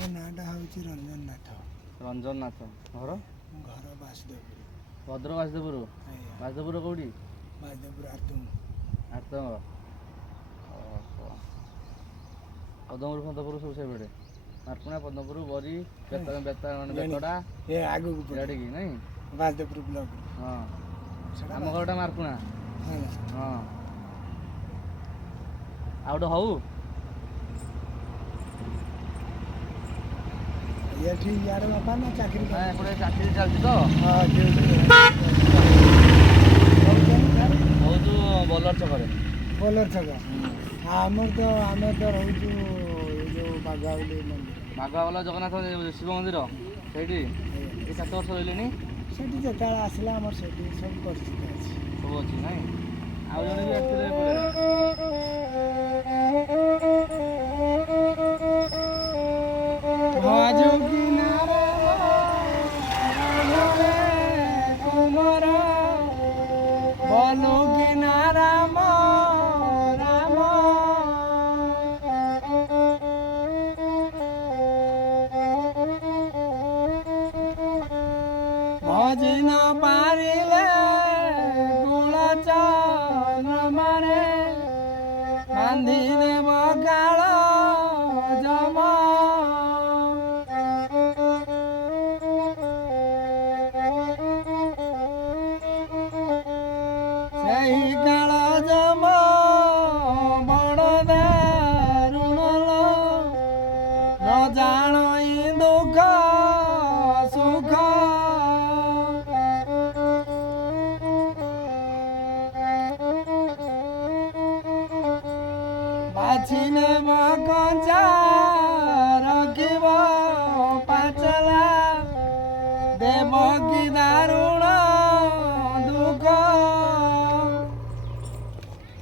ମୋ ନାଁଟା ହେଉଛି ରଞ୍ଜନ ନାଥ। ରଞ୍ଜନ ନାଥ। ଘର? ଘର ବାସୁଦେବପୁର। ଭଦ୍ରକ ବାସୁଦେବପୁର। ଆଜ୍ଞା। ବାସୁଦେବପୁର କୋଉଠି? ବାସୁଦେବପୁର ଆର୍ତୁଙ୍ଗ। ଆର୍ତଙ୍ଗ। ପଦ୍ମପୁର ଫଦ୍ମପୁର ସବୁ ସେଇପଟେ। ମାର୍କୁଣା, ପଦ୍ମପୁର, ବରି, ବେତଡ଼ା ଏ ଆଗକୁ ଇଆଡ଼ିକି ନାଇଁ? ବାସୁଦେବପୁର ବ୍ଲକ। ହଁ। ଆମ ଘରଟା ମାର୍କୁଣା। ହଁ। ଆଉ ଗୋଟେ ହଉ ଏଠି ଇଆଡ଼େ ବାପା ନା ଚାକିରି? ନା ଏପଟେ ଚାକିରି ଚାଲିଛି ତ। ବହୁତ ବୋଲର ଛକରେ। ବୋଲର ଛକ। ଆମେ ତ ରହୁଛୁ ଏ ଯେଉଁ ବାଘାଉଲି ମନ୍ଦିର। ବାଘାବାଲା ଜଗନ୍ନାଥ ଶିବ ମନ୍ଦିର ସେଇଠି। ଏ 7 ବର୍ଷ ରହିଲେଣି। ସେଠି ଯେତେବେଳେ ଆସିଲା ଆମର ସେଠି ସବୁ ପରିଚିତ ଅଛି। ସବୁ ଅଛି ନାଇଁ? ଆଉ ଜଣେ ବି ଆସିଥିଲେ ଏପଟେ। ଭଜନ ପାରିଲେ କୁଳ ଚନ୍ଦ୍ରମାରେ ବାନ୍ଧି ଦେବ କାଳ ଯମ। ସେହି କାଳ ଯମ ବଡ଼ ଦାରୁଣ ନ ଜାଣଇ ଦୁଃଖ